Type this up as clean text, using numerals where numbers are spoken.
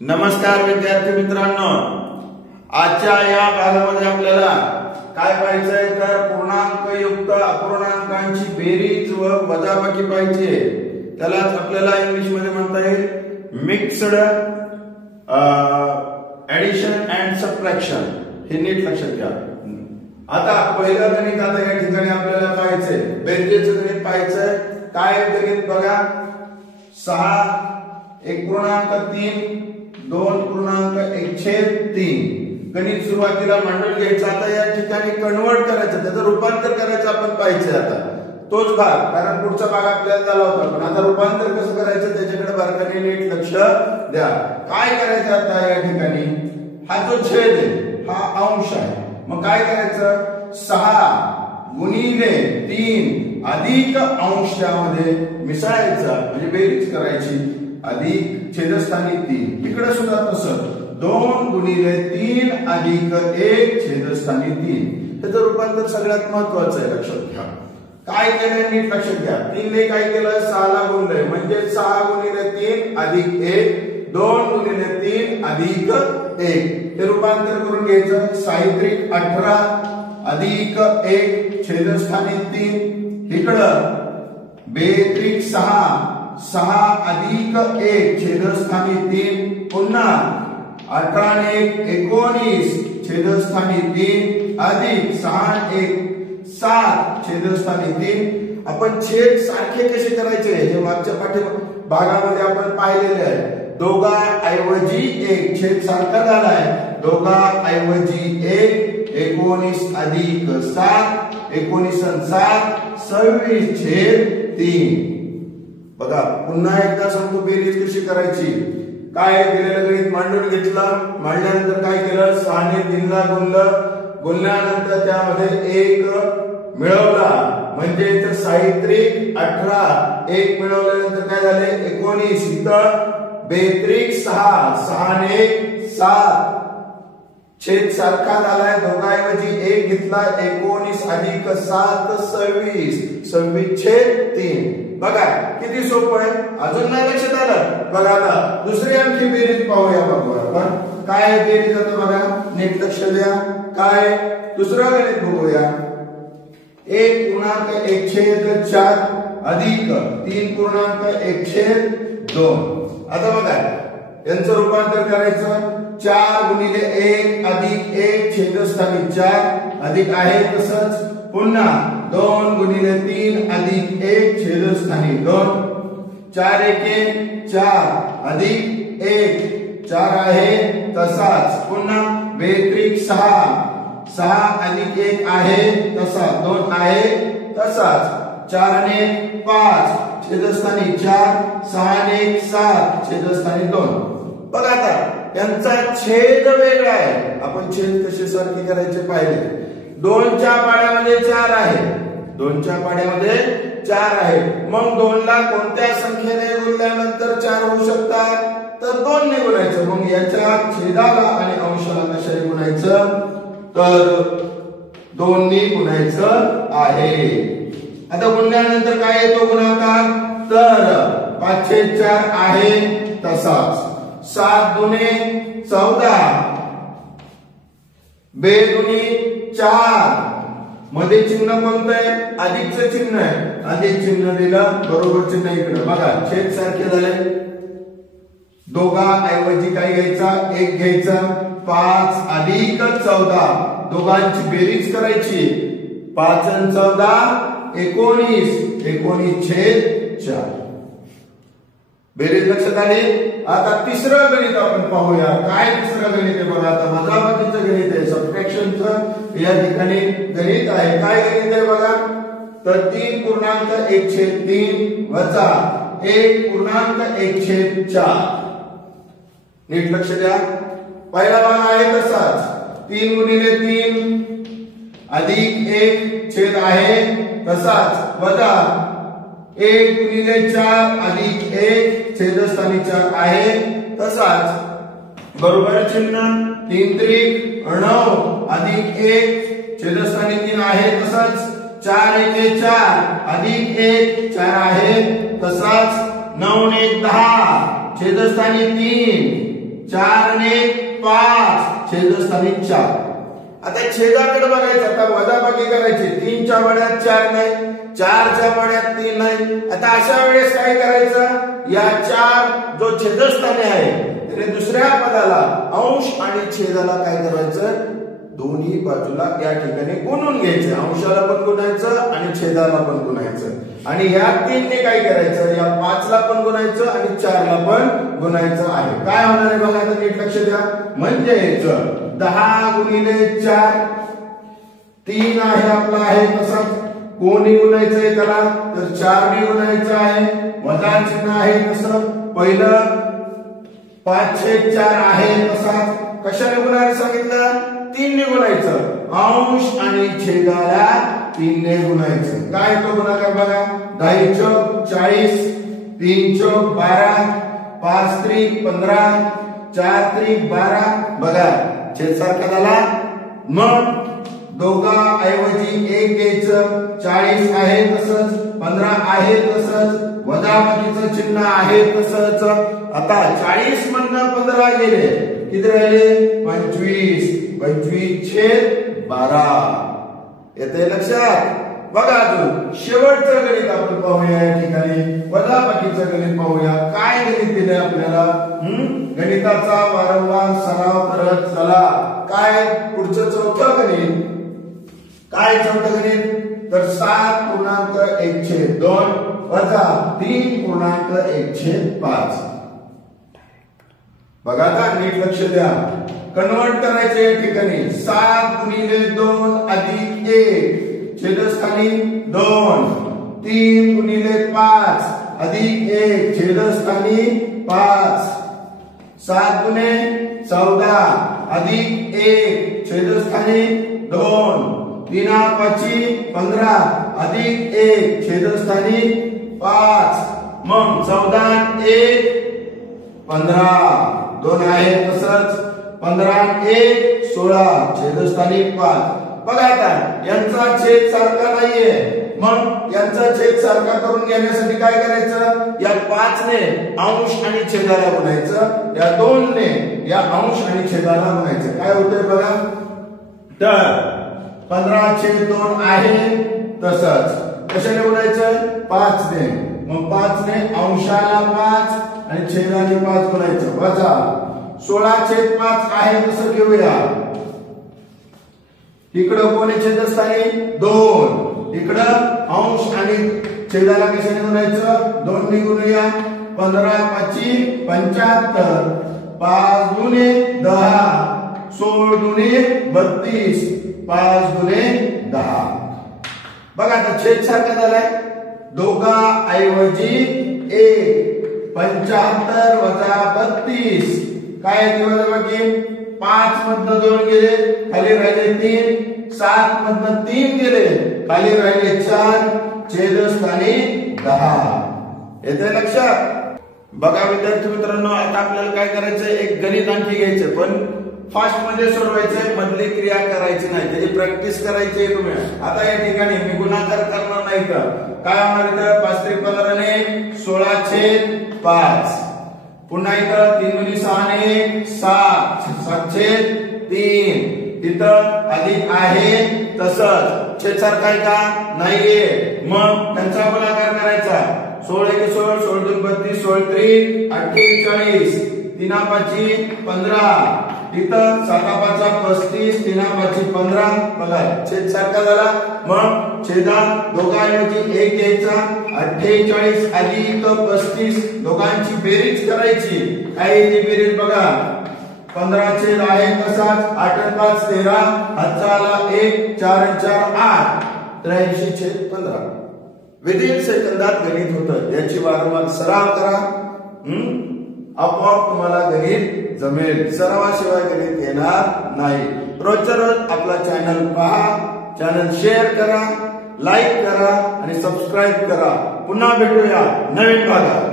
नमस्कार विद्यार्थी मित्रांनो, आजच्या या भागामध्ये आपल्याला काय पाहायचंय तर पूर्णांकयुक्त अपूर्णांकांची बेरीज व वजाबाकी पाहिजे। त्यालाच आपल्याला इंग्लिश मध्ये म्हणता येईल मिक्स्ड ऍडिशन अँड सबट्रॅक्शन। हे नीट लक्षात घ्या। आता पहिलं गणित आता या ठिकाणी आपल्याला पाहायचंय, बेरजेचं गणित पाहायचंय। काय गणित बघा, 6 1.3 2.1/3 गणित सुरुवातीला मांडून घ्यायचं। आता या ठिकाणी कन्वर्ट करायचं, त्याचं रूपांतर करायचं आपण पाहिजे। आता तोच भाग, कारण पुढचा भाग आपल्याला झाला होता, पण आता रूपांतर कसं करायचं त्याच्याकडे बारकाईने नीट लक्ष द्या। काय करायचं आता या ठिकाणी, हा जो छेद आहे हा अंश आहे, मग काय करायचं 6 गुणिले 3 अधिक अंश त्यामध्ये मिसळायचा, म्हणजे बेरीज करायची, अधिक छेदस्थानी 3। इकडे सुद्धा तसं 2 गुणिले 3 अधिक 1 छेदस्थानी 3। त्याचं रूपांतर सगळ्यात महत्वाचं आहे, लक्षात घ्या। काय केलंय नीट लक्षात घ्या। 3 ने काय केलं 6 ला गुणलंय, म्हणजे 6 गुणिले 3 अधिक 1 2 गुणिले 3 अधिक 1। हे रूपांतर करून घ्यायचं। साहित्रिक 18 अधिक 1 छेदस्थानी 3। इकडं बेत्रिक 6 अधिक 1 छेदस्थानी 3। पुन्हा 18 ने 19 छेदस्थानी 3 अधिक 6 1 7 छेदस्थानी 3। आपण छेद सारखे कसे करायचे हे मागच्या पाठी भागामध्ये आपण पाहिलेले आहे। दोघा ऐवजी 1 छेद सारखा झालाय, दोघा ऐवजी 1 19 अधिक 7 19 आणि 7 26 छेद 3। बघा पुन्हा एकदा सांगतो बेरीज कशी करायची। काय दिलेलं गणित मांडून घेतलं, मांडल्यानंतर काय केलं 6 ने 3 ला गुणलं, गुणल्यानंतर त्यामध्ये 1 मिळवला, म्हणजे साहित्रिक 18 1 मिळवल्यानंतर काय झाले 19। इथं बेत्रिक 6 ने 7 छेद सारखा झालाय, दोघांऐवजी 1 घेतला, 19 अधिक 7 26 छेद 3। बघा किती सोपं आहे, अजून नाही लक्षात आलं। बघा आता दुसरी आणखी बेरीज पाहूया बघू आपण। काय बेरीज आता बघा नीट लक्ष द्या। काय दुसरं गणित बघूया, 1.1/4 अधिक 3.1/2। आता बघा यांचं रूपांतर करायचं। 4 गुणिले 1 अधिक 1 छेदस्थानी 4 अधिक आहे तसंच, पुन्हा 2 गुणिले 3 अधिक 1 छेदस्थानी 2। 4 1 4 अधिक 1 4 आहे तसाच, पुन्हा बेत्रिक 6 अधिक 1 आहे तसा, 2 आहे तसाच। 4 ने 5 छेदस्थानी 4 6 ने 7 छेदस्थानी 2। बघा आता यांचा छेद वेगळा आहे, आपण छेद कसे सारखे करायचे पाहिले। 2 च्या पाड्यामध्ये 4 आहे, 2 च्या पाड्यामध्ये 4 आहे, मग 2 ला कोणत्या संख्येने गुणल्यानंतर 4 होऊ शकतात तर 2 ने गुणायचं। मग याच्या छेदाला आणि अंशाला कशाने गुणायचं तर 2 ने गुणायचं आहे। आता गुणल्यानंतर काय येतो गुणाकार तर 5/4 आहे तसाच। 7 दुने 14 बेदुनी 4 मध्ये चिन्ह कोणतं आहे अधिकचं चिन्ह आहे, अधिक चिन्ह दिलं, बरोबर चिन्ह इकडे। बघा छेद सारखे झाले, दोघा ऐवजी काय घ्यायचा 1 घ्यायचा। 5 अधिक 14 दोघांची बेरीज करायची, 5 आणि 14 19 छेद 4। बेरीज लक्षात आली। आता तिसरं गणित आपण पाहूया। काय तिसरं गणित आहे बघा, आता वजाबाकीचं गणित आहे, सबट्रॅक्शनचं या ठिकाणी गणित आहे। काय गणित आहे बघा तर 3.1/3 वजा 1.1/4। नीट लक्ष द्या। पहिला भाग आहे तसाच, 3 गुणिले 3 अधिक 1 छेद आहे तसाच, वजा 1 गुणिले 4 अधिक 1 छेदस्थानी 4 आहे तसाच, बरोबर चिन्ह 3 त्रिक 9 अधिक 1 छेदस्थानी 3 आहे तसाच, 4 1 4 अधिक 1 4 आहे तसाच, 9 1 10 छेदस्थानी 3 4 ने 5 छेदस्थानी 4. आता छेदाकडे बघायचं. आता वजाबाकी करायची. 3 च्या मड्यात 4 नाही, 4 च्या मड्यात 3 नाही. आता अशा वेळेस काय करायचं, या 4 जो छेदस्थानी आहे त्याने दुसऱ्या पदाला अंश आणि छेदाला काय करायचं, दोन्ही बाजूला या ठिकाणी गुणून घ्यायचं. अंशाला पण गुणायचं आणि छेदाला पण गुणायचं. आणि या 3 ने काय करायचं, या 5 ला पण गुणायचं आणि 4 ला पण गुणायचं आहे. काय होणार आहे बघा, आता नीट लक्ष द्या. म्हणजे 10 गुणिले 4 3 आहे आपला आहे तसाच. कोणी गुणायचं आहे त्याला, तर 4 ने गुणायचं आहे. वजा चिन्ह आहे तसं. पहिलं 5/4 आहे तसाच. कशाने गुणायला सांगितलं, 3 ने गुणायचं. अंश आणि छेदाला 3 ने गुणायचं. काय तो गुणाकार बघा, 10 चौक 40, 3 चौक 12, 5 त्रिक 15, 4 त्रिक 12. बघा छेद सारखा झाला. मग दोघा ऐवजी 1 घ्यायचं. 40 आहे तसंच, 15 आहे तसंच, वजाबाकीचं चिन्ह आहे तसंच. आता 40 मधनं 15 गेले, किती राहिले, 25. 25/12 येते लक्षात. बघा अजून शेवटचं गणित आपण पाहूया. या ठिकाणी वजाबाकीचं गणित पाहूया. काय गणित दिले आपल्याला, गणिताचा वारंवार सराव करत चला. काय पुढचं चौथं गणित, काय चौथं गणित, तर 7.1/2 वजा 3.1/5. बघा आता नीट लक्ष द्या. कन्वर्ट करायचे या ठिकाणी. 7 गुणिले 2 अधिक 1 छेदस्थानी 2. 3 गुणिले 5 अधिक 1 छेदस्थानी 5. 7 गुणे 14 अधिक 1 छेदस्थानी 2. 3 15 अधिक 1 छेदस्थानी 5. मग 14 1 15 2 आहे तसंच. 15 1 16 छेदस्थानी 5. बघा आता यांचा छेद सारखा नाहीये. मग यांचा छेद सारखा करून घेण्यासाठी काय करायचं, या 5 ने अंश आणि छेदाला गुणायचं. या 2 ने या अंश आणि छेदाला गुणायचं. काय होतंय बघा, तर 15/2 आहे तसंच. कशाने गुणायचं, 5 ने. मग 5 ने अंशाला 5 आणि छेदाने 5 गुणायचं. वजा 16/5 आहे तसं घेऊया. इकडं कोणी छेदस्थानी 2, इकडं अंश आणि छेदाला कशाने गुणायचं, 2 ने गुणूया. 15 75 5 गुणे 10 16 गुणे 32 5 गुणे 10. बघा आता छेद सारखा झालाय. दोघा ऐवजी 1 75 वजा 32 काय दिवस बाकी. 5 मधनं 2 गेले, खाली राहिले 3. 7 मधनं 3 गेले, खाली राहिले 4 छेदस्थानी 10. येते लक्षात. बघा विद्यार्थी मित्रांनो, आता आपल्याला काय करायचं, एक गणित आणखी घ्यायचं, पण फास्ट मध्ये सोडवायचंय, मधली क्रिया करायची नाही, त्याची प्रॅक्टिस करायची आहे तुम्ही. आता या ठिकाणी मी गुणाकार करणार नाही तर काय होणार इथं, 5×15 ने 16/5. पुन्हा इथं 3×6 ने 7 7/3. इथं अधिक आहे तसंच छेद सारखा आहे का नाहीये. मग त्यांचा गुणाकार करायचा. 16 × 16 16 × 32 16 × 48 3×5 15. इथं 7×5 35 3×5 15. बघा छेद सारखा झाला. मग छेदात दोघांऐवजी 1 घ्यायचा. 48 अधिक 35 दोघांची बेरीज करायची. काय याची बेरीज बघा, 15 छेद आहे तसाच. 8 × 5 13 हातचा 1 4 × 4 8 83/15. विदिन सेकंदात गणित होतं. याची वारंवार सराव करा. आपोआप तुम्हाला गणित जमेल. सरावाशिवाय गणित येणार नाही. रोजच्या रोज आपला चॅनल पहा, चॅनल शेअर करा, लाईक करा आणि सबस्क्राईब करा. पुन्हा भेटूया नवीन भागात.